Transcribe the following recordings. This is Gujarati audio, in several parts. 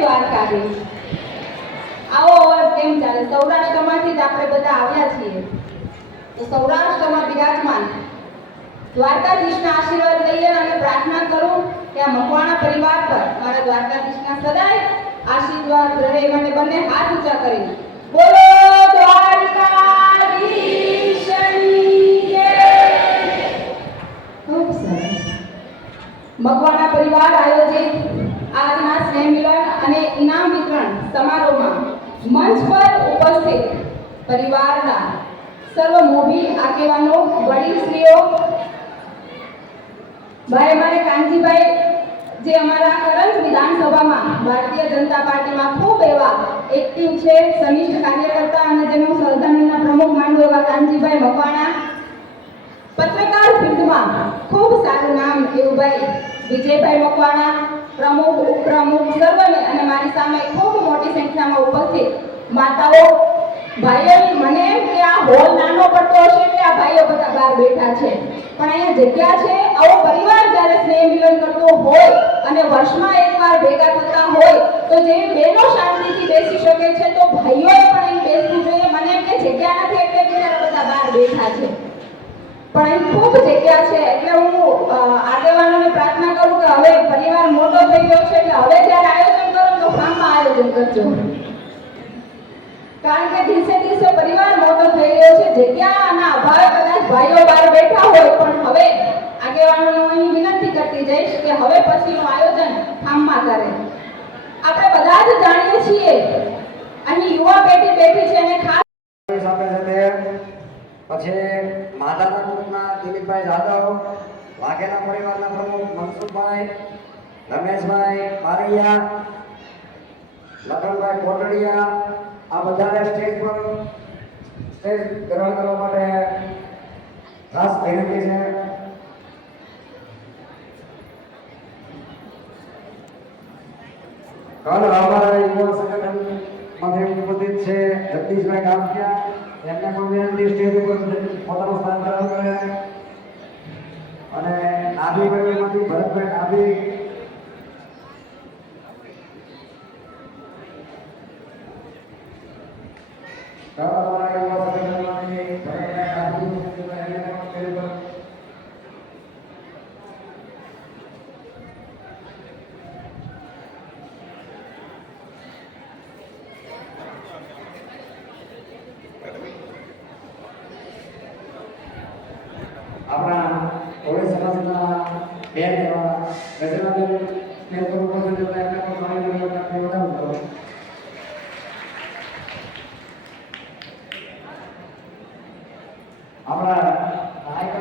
દ્વારકાધીશ। આવો અવાજ કેમ ચાલે? સૌરાષ્ટ્રમાંથી જ આપણે બધા આવ્યા છીએ, તો સૌરાષ્ટ્રમાં બિરાજમાન દ્વારકાધીશના આશીર્વાદ લઈએ અને પ્રાર્થના કરું કે આ મકવાણા પરિવાર પર મારા દ્વારકાધીશના સદાય આશીર્વાદ રહે। માટે બંને હાથ ઊંચા કરી બોલો દ્વારકાધીશની જય। ખૂબ સરસ। મકવાણા પરિવાર આયોજિત આજના સ્નેહ મિલન અને ઇનામ વિતરણ સમારોહમાં મંચ પર ઉપસ્થિત પરિવારના સર્વ મોભી આગેવાનો, વડીલશ્રીઓ, ભાઈ અમારે કાનજીભાઈ જે અમારા કરંજ વિધાનસભામાં ભારતીય જનતા પાર્ટીમાં ખૂબ એવા એક્ટિવ છે, સનિષ્ઠ કાર્યકર્તા અને જેનું સહધર્મના પ્રમુખ માનવું એવા કાનજીભાઈ મકવાણા, પત્રકાર ફિલ્ડમાં ખૂબ સારું નામ એવું ભાઈ વિજયભાઈ મકવાણા, પ્રમુખ, ઉપપ્રમુખ સર્વને અને મારી સામે ખૂબ મોટી સંખ્યામાં ઉપસ્થિત માતાઓ, ભાઈઓ, મને એમ કે આ હોલ નાનો પડતો હશે એટલે આ ભાઈઓ બધા બહાર બેઠા છે, પણ અહીંયા જગ્યા છે। આવો પરિવાર જ્યારે સ્નેહ મિલન કરતો હોય અને વર્ષમાં એકવાર ભેગા થતા હોય તો જે બહેનો શાંતિથી બેસી શકે છે તો ભાઈઓએ પણ અહીં બેસવું જોઈએ। મને એમ કે જગ્યા નથી એટલે બિચારા બધા બહાર બેઠા છે, પણ અહીં ખૂબ જગ્યા છે એટલે હું આગેવાનોને પ્રાર્થના કરું કે હવે પરિવાર મોટો થઈ ગયો છે એટલે હવે જ્યારે આયોજન કરો તો ફાર્મમાં આયોજન કરજો, કારણ કે દિવસે દિવસે પરિવાર મોટો થઈ રહ્યો છે। જગ્યાના અભાવે કદાચ ભાઈઓ બહાર બેઠા હોય, પણ હવે આગેવાનોને અહીં વિનંતી કરતી જઈશ કે હવે પછીનું આયોજન ફાર્મમાં કરે। આપણે બધા જ જાણીએ છીએ અહીં યુવા પેઢી બેઠી છે અને ખાસ પછી માધાના ગ્રુપના દિલીપભાઈ જાદવ, વાઘેલા પરિવારના પ્રમુખ મનસુખભાઈ, રમેશભાઈ બારૈયા, લખનભાઈ કોટડિયા, આ બધાને સ્ટેજ ગ્રહણ કરવા માટે ખાસ વિનંતી છે। કાલ અમારા યુવા સંગઠનમાંથી ઉપસ્થિત છે જગદીશભાઈ ગામકિયા, એમને પણ વિનંતી સ્ટેજ ઉપર પોતાનું સ્થાન ગ્રહણ કરે, અને નાભી પરિવારમાંથી ભરતભાઈ નાભી, આપણા કોળી સમાજના બેન એવા ગજરાબેન સ્ટેજ પર ઉપસ્થિત હતા, એમને પણ મારી નંબરથી વધારો કરો। આપણા નાયક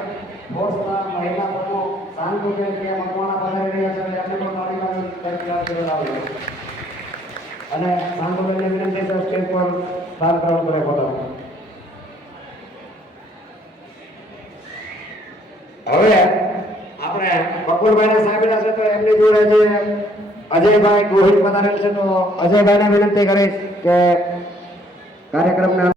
ફોર્સના મહિલા પ્રમુખ શાંતિબેન કે મકવાણા પધારી રહ્યા છે, એમને પણ મારી નંબરથી વધારો, અને શાંતિબેનને વિનંતી છે સ્ટેજ પર સ્થાન ગ્રહણ કરે પોતાનું। હવે આપણે બકુલભાઈને સાંભળ્યા છે તો એમની જોડે જે અજયભાઈ ગોહિલ પધારેલ છે, તો અજયભાઈને વિનંતી કરીશ કે કાર્યક્રમના